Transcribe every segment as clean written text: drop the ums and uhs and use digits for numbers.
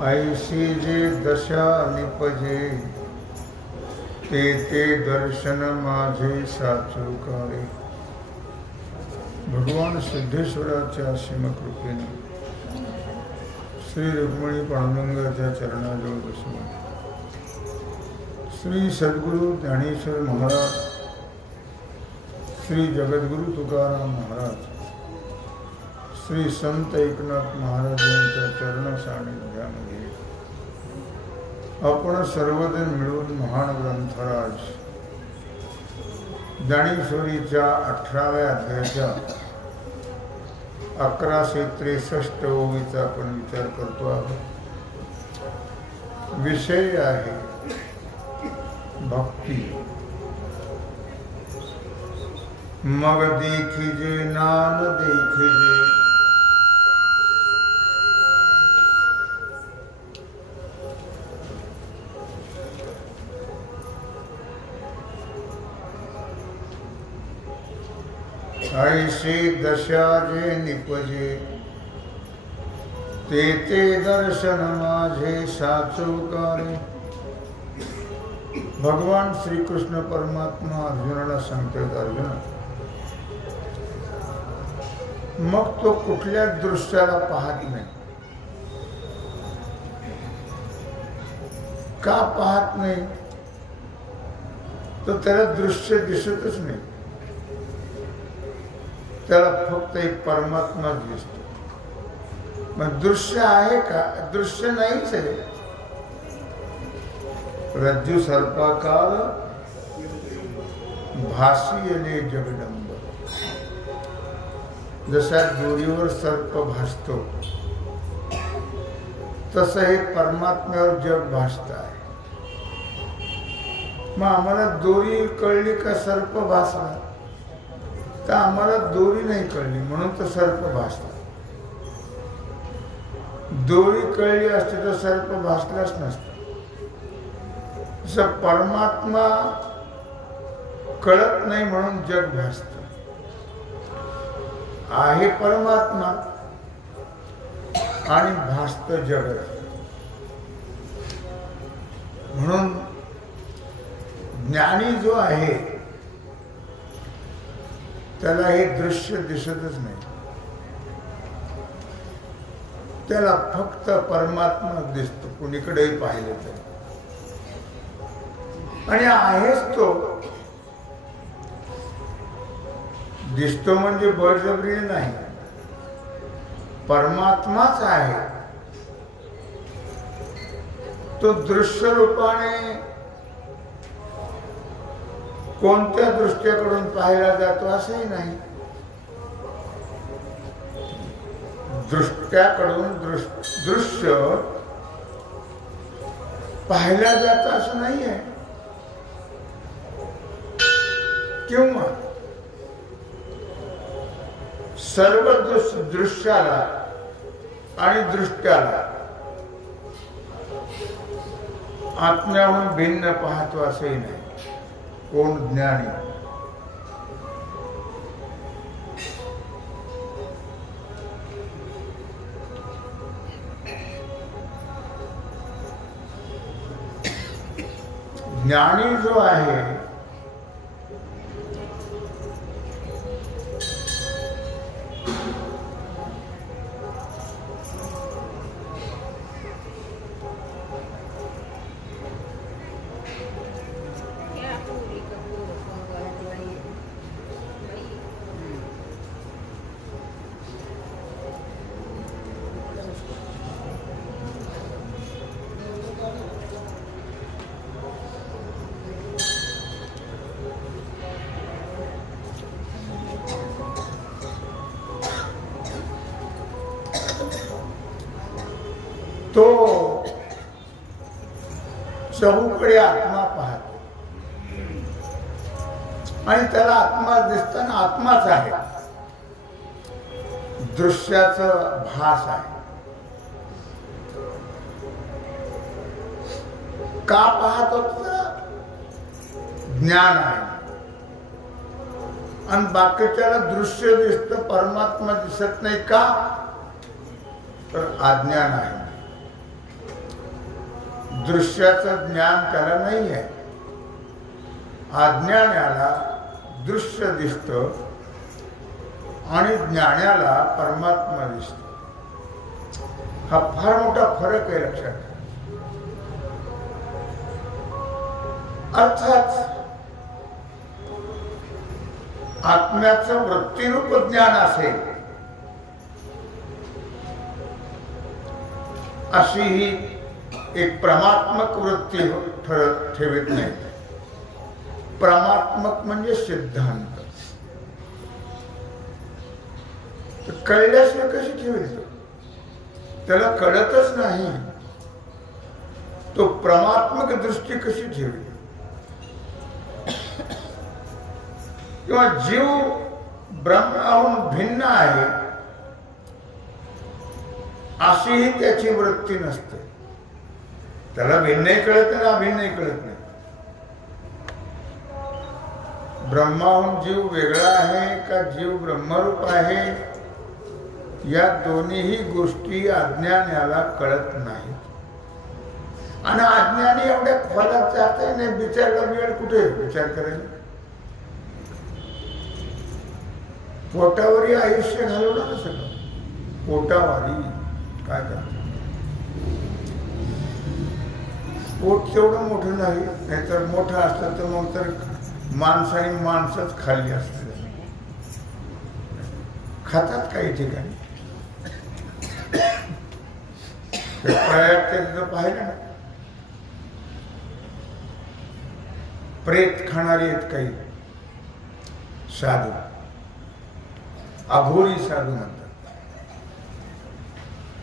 ऐशी जे दशा निपजे ते ते दर्शन माझे साचुकारे. भगवान सिद्धेश्वराच्या असीम कृपेने श्री रुक्मिणी पांडुरंगाच्या चरणाजवळ बसून श्री सद्गुरु ज्ञानेश्वर महाराज, श्री जगद्गुरु तुकाराम महाराज, श्री संत एकनाथ महाराज यांच्या चरण सानिध्यामध्ये आपण सर्वजण मिळून महान ग्रंथराज ज्ञानेश्वरीच्या 18व्या अध्यायाच्या 1163 ओवीचा आपण विचार करतो आहोत. विषय आहे भक्ती. मग देखिजे नाम देखिजे, ऐशी दशा जे निपजे ते ते दर्शन माझे साचुकारे. भगवान श्रीकृष्ण परमात्मा अर्जुनाला सांगतात, अर्जुना मग तो कुठल्या दृश्याला पाहत नाही. का पाहत नाही? तर त्याला दृश्य दिसतच नाही. त्याला फक्त एक परमात्मा दिसतो. मग दृश्य आहे का? दृश्य नाहीच आहे. रज्जू सर्पाकार भासियले जगदंब. जसा दोरीवर सर्प भासतो तसं हे परमात्म्यावर जग भासत आहे. मग आम्हाला दोरी कळली का सर्प भासला? तर आम्हाला दोरी नाही कळली म्हणून तर सर्प भासला. दोरी कळली असते तर सर्प भासलाच नसता. असं परमात्मा कळत नाही म्हणून जग भासत आहे. परमात्मा आणि भासत जगत. म्हणून ज्ञानी जो आहे त्याला हे दृश्य दिसतच नाही. त्याला फक्त परमात्मा दिसतो कुणीकडेही पाहिलं तर. आणि आहेच तो. दिसतो म्हणजे बळजबरी नाही, परमात्माच आहे. तो दृश्य रूपाने कोणत्या दृष्ट्याकडून पाहिला जातो असंही नाही. दृष्ट्याकडून दृश्य पाहिला जातं असं नाही आहे. किंवा सर्व दृश्याला आणि दृष्ट्याला आत्म्याहून भिन्न पाहतो असंही नाही. कोण ज्ञानी? ज्ञानी जो आहे तो चहूकडे आत्मा पाहतो आणि त्याला आत्मा दिसताना आत्माच आहे. दृश्याचं भास आहे. का पाहतो? ज्ञान आहे. आणि बाकीच्याला दृश्य दिसतं, परमात्मा दिसत नाही. का? तर अज्ञान आहे. दृश्याचं ज्ञान त्याला नाही आहे. अज्ञानाला दृश्य दिसतं आणि ज्ञानाला परमात्मा दिसतो. हा फार मोठा फरक आहे, लक्षात घ्या. अर्थात आत्म्याचं वृत्तीरूप ज्ञान असेल अशी ही एक प्रमात्मक वृत्ती ठेवत नाही. प्रमात्मक म्हणजे सिद्धांत. कळल्याशिवाय कशी ठेवेल तो? त्याला कळतच नाही, तो प्रमात्मक दृष्टी कशी ठेवेल? किंवा जीव ब्रह्माहून भिन्न आहे अशीही त्याची वृत्ती नसते. त्याला भिन्नही कळत नाही, अभिन्नही कळत नाही. ब्रह्माहून जीव वेगळा आहे का जीव ब्रह्मरूप आहे, या दोन्हीही गोष्टी अज्ञानाला कळत नाहीत. आणि अज्ञानी एवढ्या फलात जाते नाही. विचारला वेळ कुठे विचार करायला? पोटावरी आयुष्य घालवलं ना सगळं. पोटावारी काय करत? पोट तेवढं मोठं नाही, नाहीतर मोठं असतं तर मग तर माणसाने माणसंच खाल्ली असते. खातात काही ठिकाणी. प्रयाग पाहिलं ना, प्रेत खाणारे आहेत काही साधू, अघोरी साधू म्हणतात.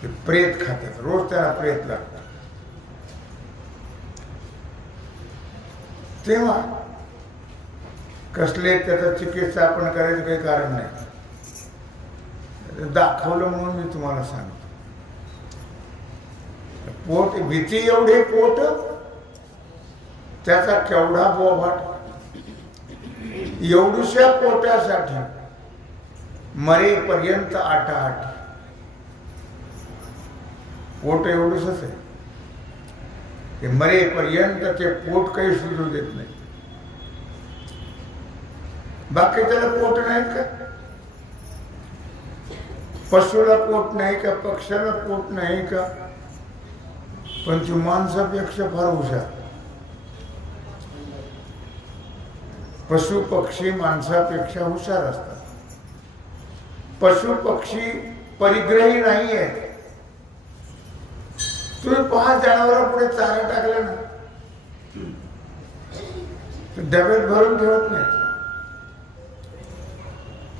ते प्रेत खातात, रोज त्याला प्रेत लागतात. तेव्हा कसले त्याचा चिकित्सा आपण करायचं काही कारण नाही. दाखवलं म्हणून मी तुम्हाला सांगतो. पोट भीती एवढे पोट, त्याचा केवढा बोभाट. एवढूशा पोटासाठी मरेपर्यंत आटाआट. पोट एवढूसच आहे, ते मरेपर्यंत ते पोट काही सुधरू देत नाही. बाकी त्याला पोट नाहीत का? पशुला पोट नाही का? पक्ष्याला पोट नाही का? पण ती माणसापेक्षा फार हुशार. पशु पक्षी माणसापेक्षा हुशार असतात. पशु पक्षी परिग्रही नाही आहे. तुम्ही 5 जनावरांपुढे चारा टाकला ना, डब्यात भरून ठेवत नाही.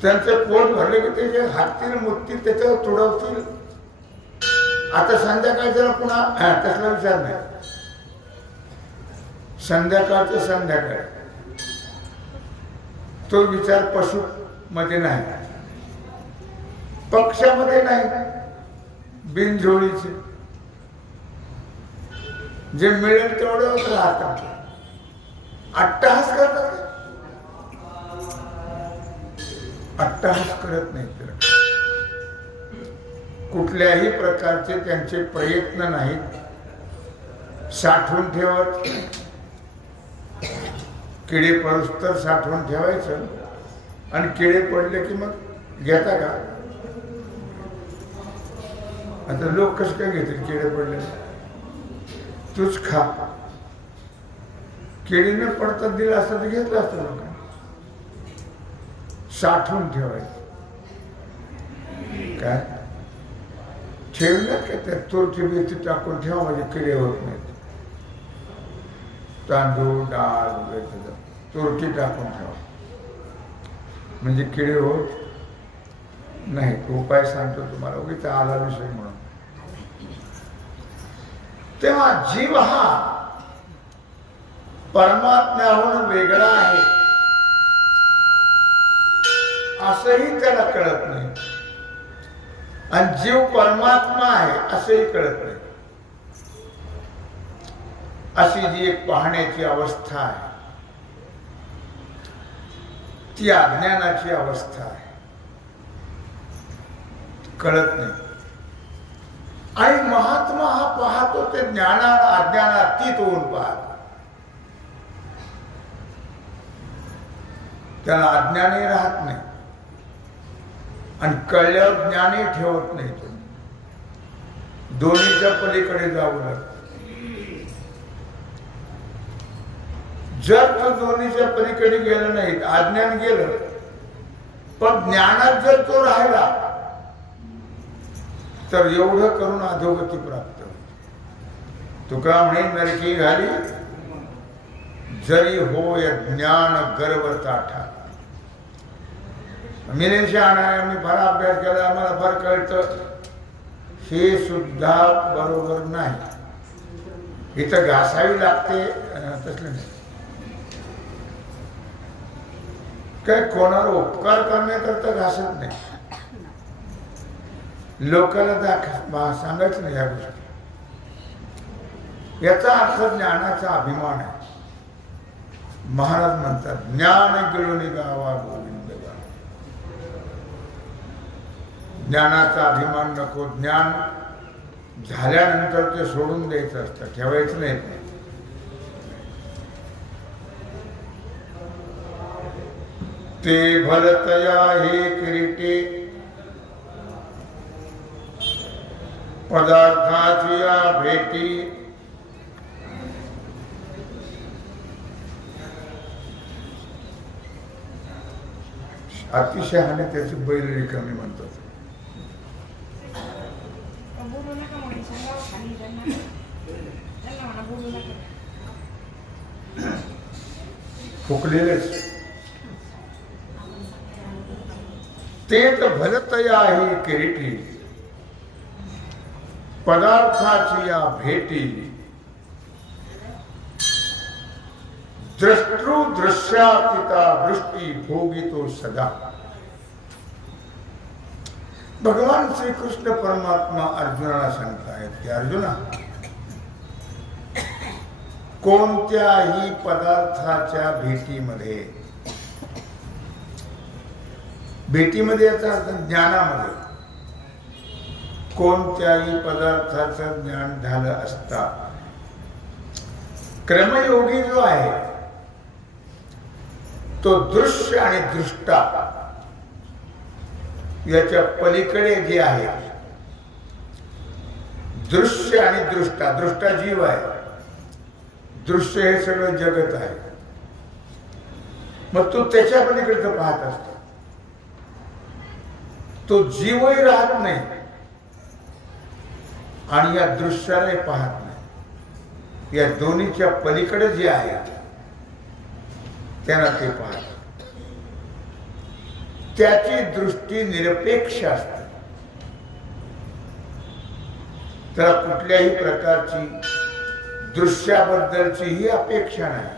त्यांचं पोट भरले की ते जे हाततील मुठतील त्याच्यावर तुडवतील. आता संध्याकाळी त्याला पुन्हा तसला विचार नाही. संध्याकाळचं संध्याकाळ, तो विचार पशु मध्ये नाही, पक्षामध्ये नाही. बिनझोळीचे जे मिळेल तेवढं राहतात. अट्टहास करतात, अट्टहास करत नाही. कुठल्याही प्रकारचे त्यांचे प्रयत्न नाहीत. साठवून ठेवत, किडे पडूस तर साठवून ठेवायचं आणि किडे पडले की मग घेता का? आता लोक कसं काय घेतील किडे पडले? तूच खा. किडीने पडतात दिलं असतं तर घेतलं असतं लोकांना. साठवून ठेवायचं. काय ठेवण्यात काय? त्या तुरटी बिरटी टाकून ठेवा म्हणजे किडे होत नाहीत. तांदूळ डाळ वगैरे तुरटी टाकून ठेवा म्हणजे किडे होत नाही. उपाय सांगतो तुम्हाला, उगीच आला विषय म्हणून. तेव्हा जीव हा परमात्म्याहून वेगळा आहे असंही त्याला कळत नाही, आणि जीव परमात्मा आहे असंही कळत नाही. अशी जी एक पाहण्याची अवस्था आहे ती अज्ञानाची अवस्था आहे. कळत नाही. आणि महात्मा हा पाहतो ते अज्ञानातीत होऊन पाहतो. त्याला अज्ञानही राहत नाही आणि कळल्यावर ज्ञानही ठेवत नाही. तो दोन्हीच्या पलीकडे जाऊ लागतो. जर तो दोन्हीच्या पलीकडे गेला नाही, अज्ञान गेलं, पण ज्ञानात जर तो राहिला तर एवढं करून अधोगती प्राप्त होते. तुका म्हणे नरकी घाली जरी हो या ज्ञान गर्व ताठा. मी नाही शहाणा आहे, मी फार अभ्यास केला, मला फार कळतं, हे सुद्धा बरोबर नाही. इथं घासावी लागते तसलं नाही. काय कोणावर उपकार करण्याकरता घासत नाही. लोकांना सांगायचं नाही या गोष्टी. याचा अर्थ ज्ञानाचा अभिमान आहे. महाराज म्हणतात ज्ञान गिळून गावा गोविंद गा. ज्ञानाचा अभिमान नको. ज्ञान झाल्यानंतर ते सोडून द्यायचं असतं, ठेवायचं नाही. ते भलतया हे किरीटे पदार्थाची या भेटी. अतिशहाणे त्याची बैल रिकामी म्हणतात. फुकलेलेच. ते तर भलतया आहे किरीटी पदार्थाची या भेटी. द्रष्टृ दृश्यातीता दृष्टी भोगितो सदा. भगवान श्रीकृष्ण परमात्मा अर्जुनाला सांगतायत की अर्जुना, कोणत्याही पदार्थाच्या भेटीमध्ये, भेटीमध्ये याचा अर्थ ज्ञानामध्ये, कोणत्याही पदार्थाचं ज्ञान झालं असता क्रमयोगी जो आहे तो दृश्य आणि दृष्टा याच्या पलीकडे जे आहे, दृश्य आणि दृष्टा, दृष्टा जीव आहे, दृश्य हे सगळं जगत आहे, मग तो त्याच्या पलीकडचं पाहत असतो. तो जीवही राहत नाही आणि या दृश्यालाही पाहत नाही. या दोन्हीच्या पलीकडे जे आहे त्यांना ते पाहत. त्याची दृष्टी निरपेक्ष असते. त्याला कुठल्याही प्रकारची दृश्याबद्दलची ही अपेक्षा नाही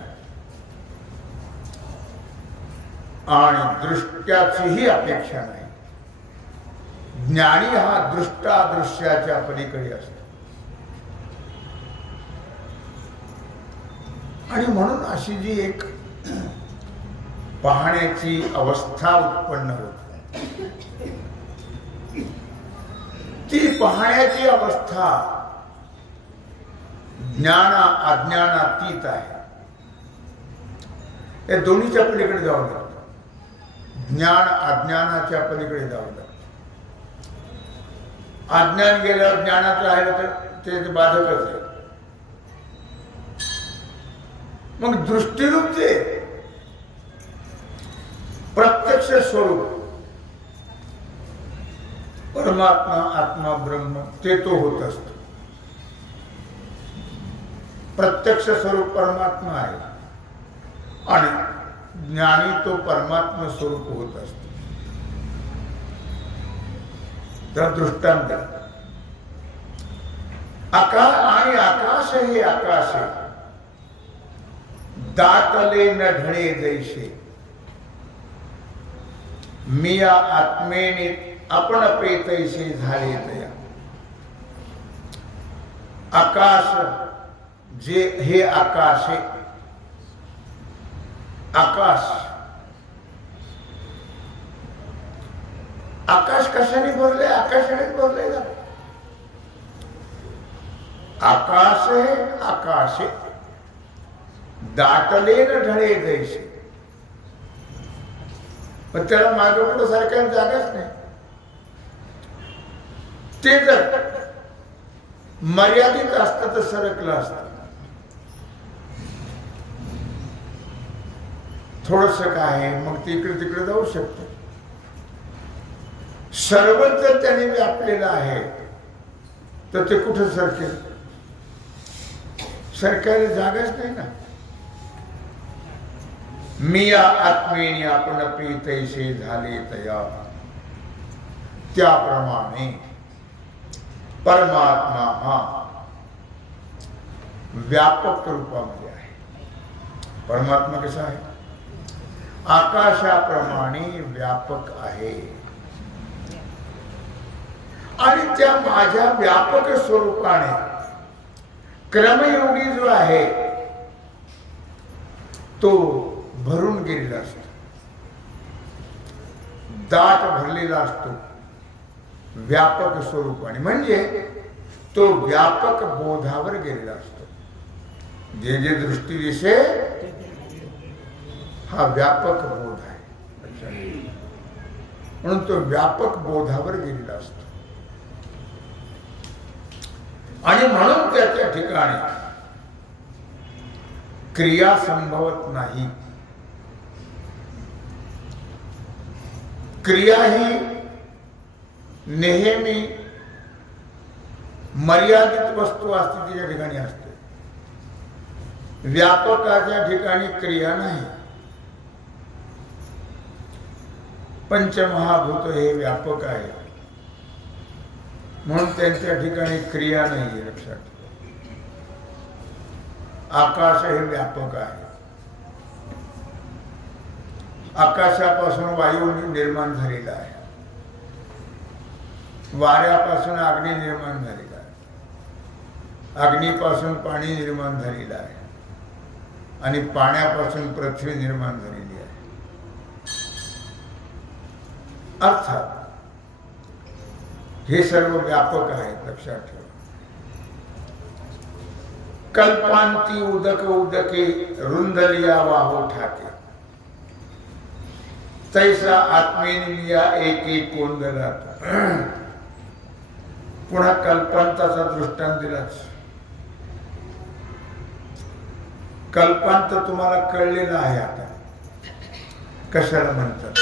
आणि दृष्ट्याचीही अपेक्षा नाही. ज्ञानी हा दृष्टादृश्याच्या पलीकडे असतो. आणि म्हणून अशी जी एक पाहण्याची अवस्था उत्पन्न होते, ती पाहण्याची अवस्था अज्ञानातीत आहे. या दोन्हीच्या पलीकडे जावं लागतं. ज्ञान अज्ञानाच्या पलीकडे जावं लागतं. अज्ञान गेल्यावर ज्ञानात राहिलं तर ते बाधकच आहे. मग दृष्टीरूप ते प्रत्यक्ष स्वरूप परमात्मा, आत्मा, ब्रह्म ते तो होत असतो. प्रत्यक्ष स्वरूप परमात्मा आहे आणि ज्ञानी तो परमात्मा स्वरूप होत असतो. तर दृष्टांत आकाश हे आकाश दाटले न ढळे जैसे. मिया आत्मेने आपण पेतैसे झाले दया. आकाश जे हे आकाश आहे, आकाश कशाने भरले? आकाशानेच भरले ना. आकाशे आकाशे दाटले न ढळे जैसे. पण त्याला मागं पुढं सारख्या जागाच नाही. ते जर मर्यादित असतं तर सरकलं असतं. थोडस काय आहे मग ते इकडे तिकडे जाऊ शकतो. सर्वच जर त्याने व्यापलेलं आहे तर ते कुठं सरकेल? सरकायला जागाच नाही ना. मी या आत्मेने आपण प्रीतैसे झाले तया, त्याप्रमाणे परमात्मा हा व्यापक रूपामध्ये आहे. परमात्मा कसा आहे? आकाशाप्रमाणे व्यापक आहे. आणि त्या माझ्या व्यापक स्वरूपाने क्रमयोगी जो आहे तो भरून गेलेला असतो, दाट भरलेला असतो व्यापक स्वरूपाने. म्हणजे तो व्यापक बोधावर गेलेला असतो. जे जे दृष्टी दिसे हा व्यापक बोध आहे. म्हणून तो व्यापक बोधावर गेलेला असतो. आणि म्हणून त्याच्या ठिकाणी क्रिया संभवत नाही. क्रिया ही नेहमी मर्यादित वस्तू असते तिच्या ठिकाणी असते. व्यापकाच्या ठिकाणी क्रिया नाही. पंचमहाभूत हे व्यापक आहे म्हणून त्यांच्या ठिकाणी क्रिया नाही. लक्षात ठेवा. आकाश हे व्यापक आहे. आकाशापासून वायू निर्माण झालेला आहे. वाऱ्यापासून अग्नी निर्माण झालेला आहे. अग्नीपासून पाणी निर्माण झालेलं आहे. आणि पाण्यापासून पृथ्वी निर्माण झालेली आहे. अर्थात हे सर्व व्यापक आहे. लक्षात ठेवा. कल्पांती उदक उदके रुंदलिया वाहो ठाके, तैसा आत्मेनिया एक एक कोंदला. पुन्हा कल्पांताचा दृष्टांत दिलाच. कल्पांत तुम्हाला कळलेला आहे. आता कशाला म्हणतात?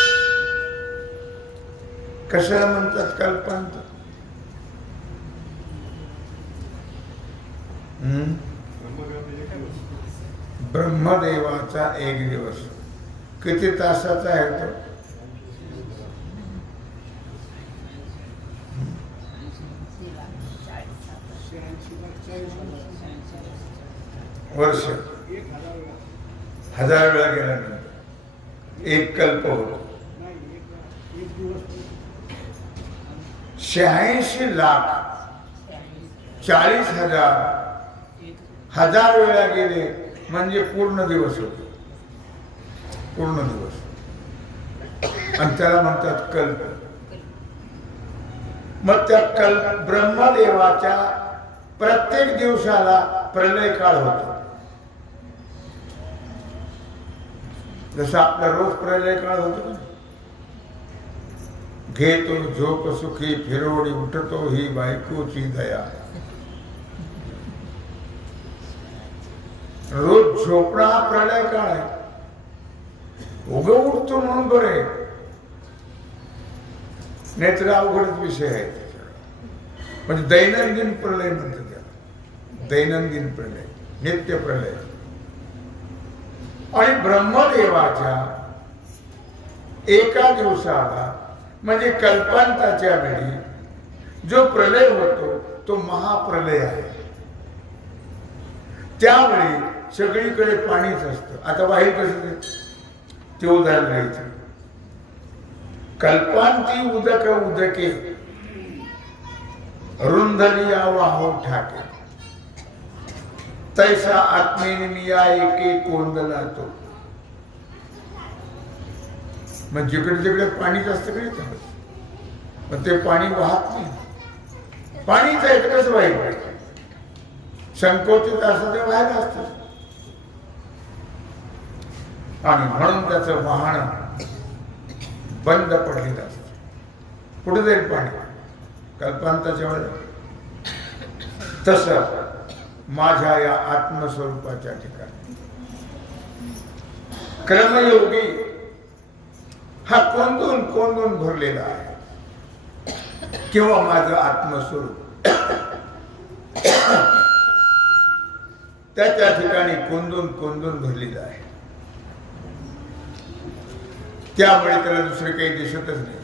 कशाला म्हणतात कल्पांत? ब्रह्मदेवाचा एक दिवस किती तासाचा आहे तो? वर्ष 1000 वेळा गेल्यानंतर एक कल्प होतो. 86 लाख 40,000 1000 वेळा गेले म्हणजे पूर्ण दिवस होतो. पूर्ण दिवस. आणि त्याला म्हणतात कल्प. मग त्या कल्प ब्रह्मदेवाच्या प्रत्येक दिवसाला प्रलय काळ होतो. जसं आपला रोज प्रलय काळ होतो. घेतो झोप सुखी फिरोडी उठतो ही बायकोची दया. रोज झोपणं हा प्रलय काळ आहे. उग उठतो म्हणून बरे, नाही तर अवघडच विषय आहे. म्हणजे दैनंदिन प्रलय म्हणतात त्याला. दैनंदिन प्रलय, नित्य प्रलय. आणि ब्रह्मदेवाच्या एका दिवसाला म्हणजे कल्पांताच्या वेळी जो प्रलय होतो तो महाप्रलय आहे. त्यावेळी सगळीकडे पाणीच असतं. आता बाहेर कसं ते उदाहरण घ्यायचं. कल्पांती उदक उदके रुंदलिया वाहो ठाके, तैसा आत्मेनिया एके कोंदला तो. मग जिकडे तिकडे पाणीच असतं का? पण ते पाणी वाहत नाही. पाणीच आहे कसं वाईट? संकोचित असतं ते बाहेर असतं आणि म्हणून त्याचं वाहन बंद पडलेलं असतं. कुठे जाईल पाणी? कल्पांताच्या वेळेला. तसं माझ्या या आत्मस्वरूपाच्या ठिकाणी क्रमयोगी हा कोंदून कोंदून भरलेला आहे. किंवा माझं आत्मस्वरूप त्याच्या ठिकाणी कोंदून कोंदून भरलेलं आहे. त्यामुळे त्याला दुसरे काही दिसतच नाही.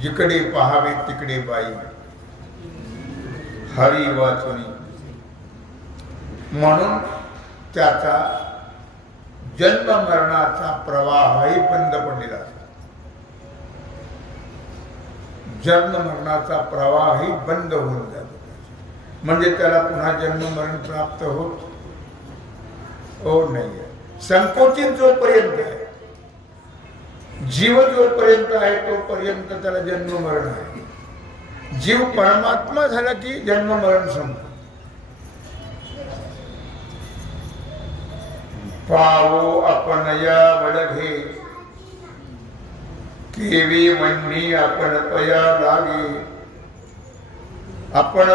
जिकडे पहावे तिकडे बाई हरी वाचुनी. म्हणून त्याचा जन्म मरणाचा प्रवाहही बंद पडलेला असतो. जन्म मरणाचा प्रवाहही बंद होऊन जातो. म्हणजे त्याला पुन्हा जन्म मरण प्राप्त होत नाही. संकोचित जोपर्यंत आहे, जीव जोपर्यंत आहे तोपर्यंत त्याला जन्म मरण आहे. जीव परमात्मा झाला की जन्म मरण संपत. पावो आपण या वडघे केवी म्हणणी आपण पया लागे. आपण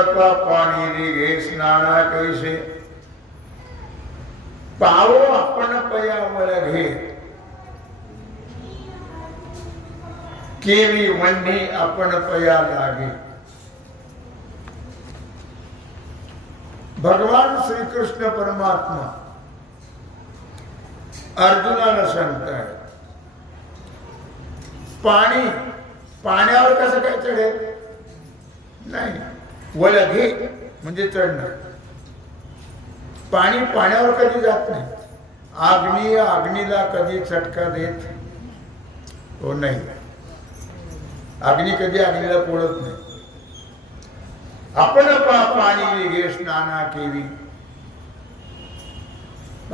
पाणी रे स्नाना कैसे. पावो आपण पया वडघे केवी म्हणणी आपण पया लागे. भगवान श्रीकृष्ण परमात्मा अर्जुनाला सांगताय पाणी पाण्यावर कसं काय चढेल? नाही. वळघे म्हणजे चढणं. पाणी पाण्यावर कधी जात नाही. अग्नी अग्नीला कधी चटका देत हो नाही. अग्नी कधी अग्नीला पोळत नाही. आपण पाणी घे स्नाना केवी.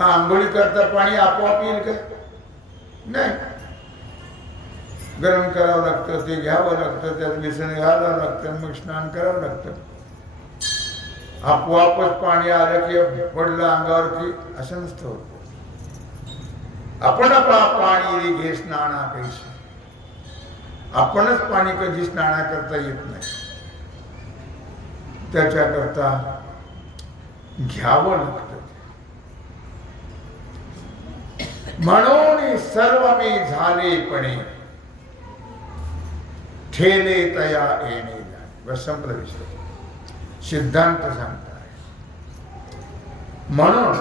आंघोळी करता पाणी आपोआप येईल का? नाही. गरम करावं लागतं, ते घ्यावं लागतं, त्यात मिसळ घालावं लागतं, मग स्नान करावं लागतं. आपोआपच पाणी आलं की पडलं अंगावर की असं नसतं. आपण पाणी घे स्नाना कैसे. आपणच पाणी कधी स्नाना करता येत नाही. त्याच्याकरता घ्यावं लागतं. म्हणून सर्व मी झालेपणे ठेले तया येणे. बस संपला विषय. सिद्धांत सांगताय. म्हणून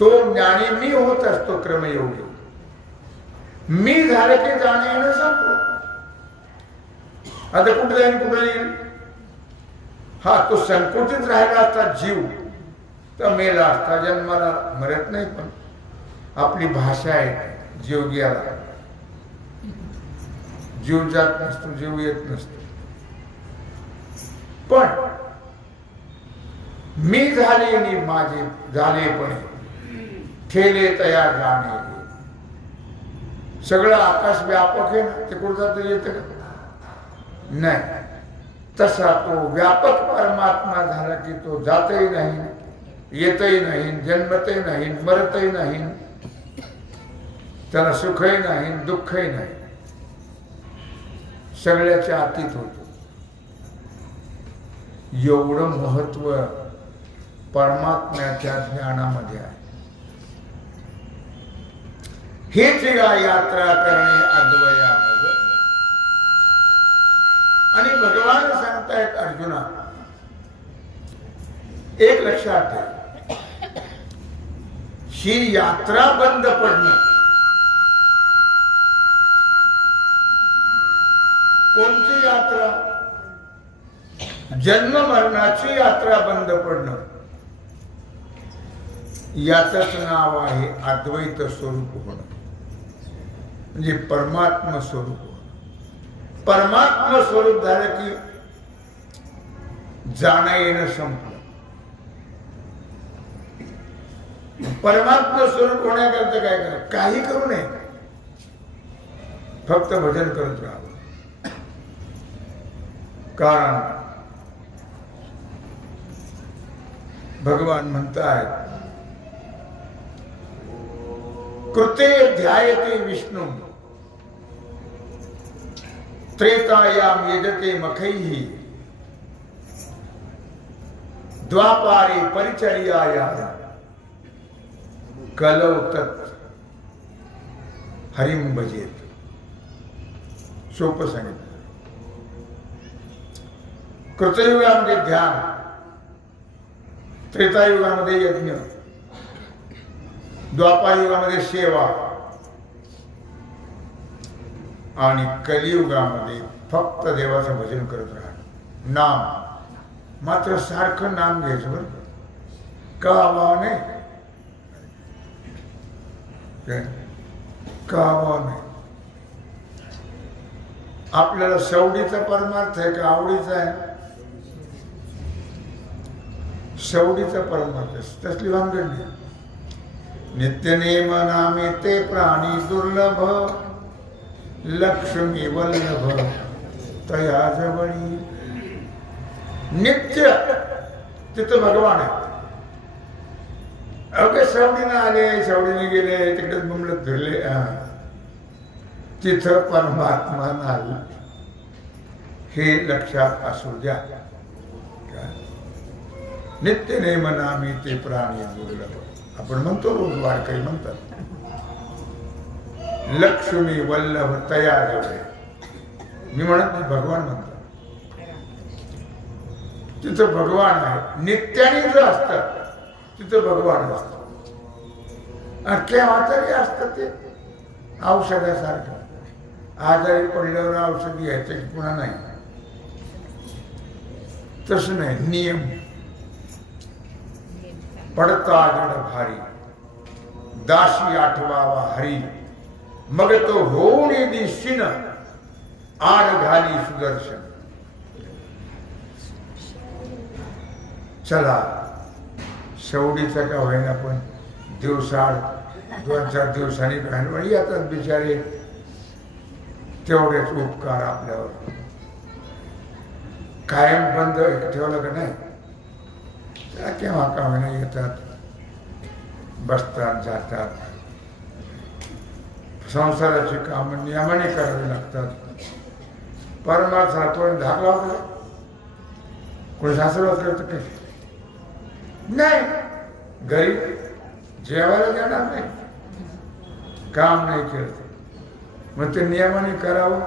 तो ज्ञानी मी होत असतो क्रमयोगी. मी झालं की जाणे येणं संपलं. आता कुठे जाईल कुठे येईल? हा तो संकुचित राहिला असता जीव तर मेला असता. जन्माला मरत नाही. पण आपली भाषा आहे जीवग्याला. जीव जात नसतो, जीव येत नसतो. पण मी झाले नि माझे झालेपणे ठेले तया जाणे. सगळं आकाश व्यापक आहे ना, ते कुठं जातं येतं का? नाही. तसा तो व्यापक परमात्मा झाला की तो जातही नाही, येतही नाही, जन्मतही नाही, मरतही नाही. त्याला सुखही नाही, दुःखही नाही. सगळ्याच्या अतीत होतो. एवढं महत्व परमात्म्याच्या ज्ञानामध्ये आहे. हेच यात्रा करणे अद्वयामध्ये. आणि भगवान सांगतायत अर्जुना एक लक्षात ठेव. ही यात्रा बंद पडणं. कोणती यात्रा? जन्म मरणाची यात्रा बंद पडणं. याचंच नाव आहे अद्वैत स्वरूप होणं. म्हणजे परमात्म स्वरूप होणं. परमात्म स्वरूप झालं की जाणं येणं संपलं. परमात्म स्वरूप होण्याकरता काय करा? काही करू नये, फक्त भजन करत राहावं. कारण भगवान म्हणतात कृते ध्यायते विष्णु त्रेतायाम यजते मखैहि द्वापारे परिचर्यायाम कलौ तत् हरिम भजेत. सोपं सांगितलं. कृतयुगामध्ये ध्यान, त्रेतायुगामध्ये यज्ञ, द्वापारयुगामध्ये सेवा आणि कलियुगामध्ये फक्त देवाचं भजन करत राहणं. नाम मात्र सारखं नाम घ्यायचं बरं का भावाने का भावाने. आपल्याला सवडीचा परमार्थ आहे का आवडीचा आहे? सवडीचा परमार्थ तसली भानगड नाही. नित्यनेम नामे ते प्राणी दुर्लभ लक्ष्मी वल्लभ तया जवळी. नित्य तिथं भगवान आहे. अवघे सवडीनं आले, सवडीने गेले, तिकडे मुंबलत फिरले, तिथं परमात्मा नाही हे लक्षात असू द्या. नित्य नेम नामी ते प्राणी दुर्लभ. आपण म्हणतो रोज, वारकरी म्हणतात लक्ष्मी वल्लभ तया जवळ. मी म्हणत नाही, भगवान म्हणतात. तिथं भगवान आहे. नित्याने जर असतं तिथं भगवान असतं. केव्हा तरी असतं ते औषधासारखं. आजारी पडल्यावर औषध घ्यायचं की पुन्हा नाही, तसं नाही. नियम पडता जड भारी दाशी आठवावा हरी मग तो होऊन दिशीन आड घाली सुदर्शन. चला शेवडीचा का होईना पण दिवसाआड 2-4 दिवसांनी बहिण येतात बिचारे. तेवढेच उपकार आपल्यावर. कायम बंद ठेवलं का नाही, त्या केव्हा का होईना येतात, बसतात, जातात. संसाराची कामं नियमाने करावी लागतात. परमार्थाला कोणी धाक लावला, कोणी सासरवास करतं काही नाही. घरी जेवायला जाणार नाही, काम नाही केलं मग ते नियमाने करावं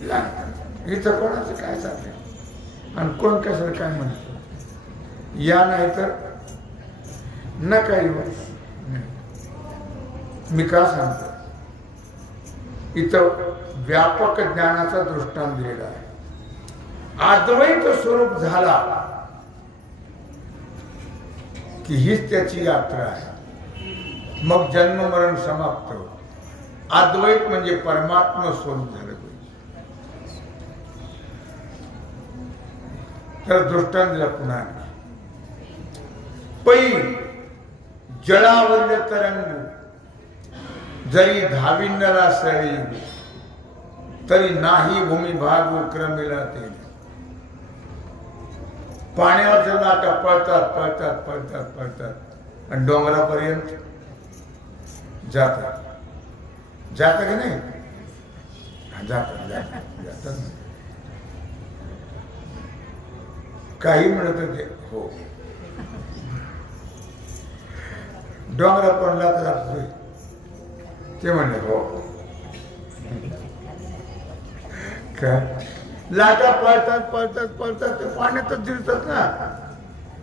लागतं. इथं कोणाचं काय चाललंय आणि कोण कसं काय म्हणतं. या नाही तर नका येऊ. मी का सांगतो, इथं व्यापक ज्ञानाचा दृष्टांत दिलेला आहे. अद्वैत स्वरूप झाला की हीच त्याची यात्रा आहे. मग जन्म मरण समाप्त होत. अद्वैत म्हणजे परमात्मा स्वरूप झालं. तर दृष्टांत दिला पुन्हा. पै जळावल्य तरंगू जरी धाविंडला सळी तरी नाही भूमिभाग उक्रमिला ते. पाण्यावरच्या लाटा पळतात पळतात पळतात पळतात आणि डोंगरापर्यंत जातात. जातात की नाही? जातात जातात जातात. काही म्हणत होते हो डोंगरापर्यंत लाटा जातोय ते म्हणले हो. काय लाटा पळतात पळतात पळतात ते पाण्यातच जिरतात ना,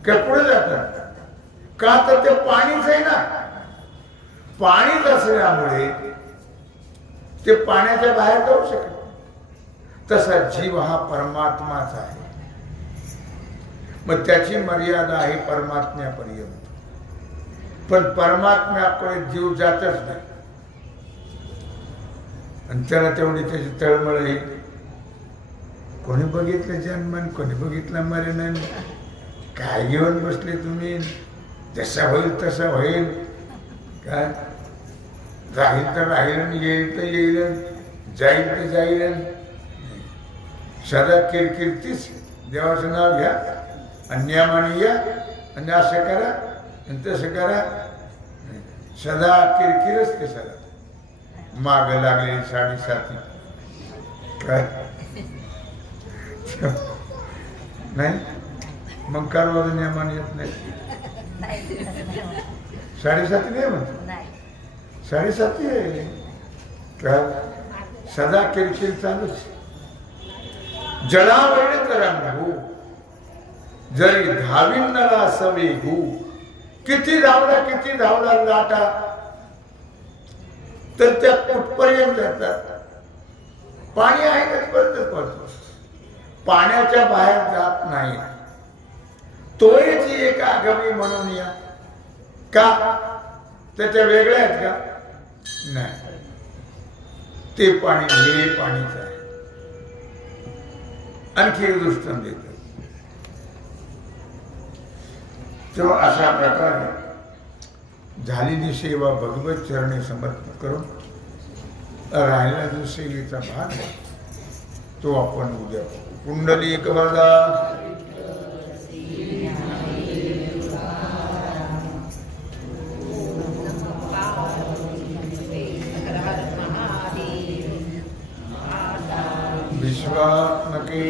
काय पुढे जातात का? तर ते पाणीच आहे ना. पाणीच असल्यामुळे ते पाण्याच्या बाहेर जाऊ शकत. तसा जीव हा परमात्माच आहे. मग त्याची मर्यादा आहे परमात्म्यापर्यंत. पण परमात्म्याकडे जीव जातच नाही आणि त्याला तेवढी त्याची तळमळ येईल. कोणी बघितलं जन्मन, कोणी बघितलं मरण. काय घेऊन बसले तुम्ही? जसा होईल तसा होईल. काय राहील तर राहील, येईल तर येईल, जाईल तर जाईल. सदा किरकिरतीच देवाचं नाव घ्या आणि नियमाने या आणि असं करा आणि तसं करा, सदा किरकिरच ते सदा माग लागलेली साडेसाती काय नाही, मग कारवाद नियमान येत नाही. साडेसाती नाही म्हणत, साडेसाती आहे का सदा किरकिर चालूच. जळावड तरंगू जरी धाविन्नला सवेगू. किती धावला लाटा तर त्या कुठपर्यंत जातात. पाणी आहे का परत पडतो, पाण्याच्या बाहेर जात नाही. तोयची एक आगमी म्हणून या का त्याच्या वेगळ्या आहेत का नाही, ते पाणी हे पाणीच आहे. आणखी एक दृष्टांत देतो. तेव्हा अशा प्रकारे झालेली सेवा भगवत चरणी समर्पित करून राहिला जो सेवेचा भाग आहे तो आपण उद्या पुंडलिक वरदा. विश्वात्मके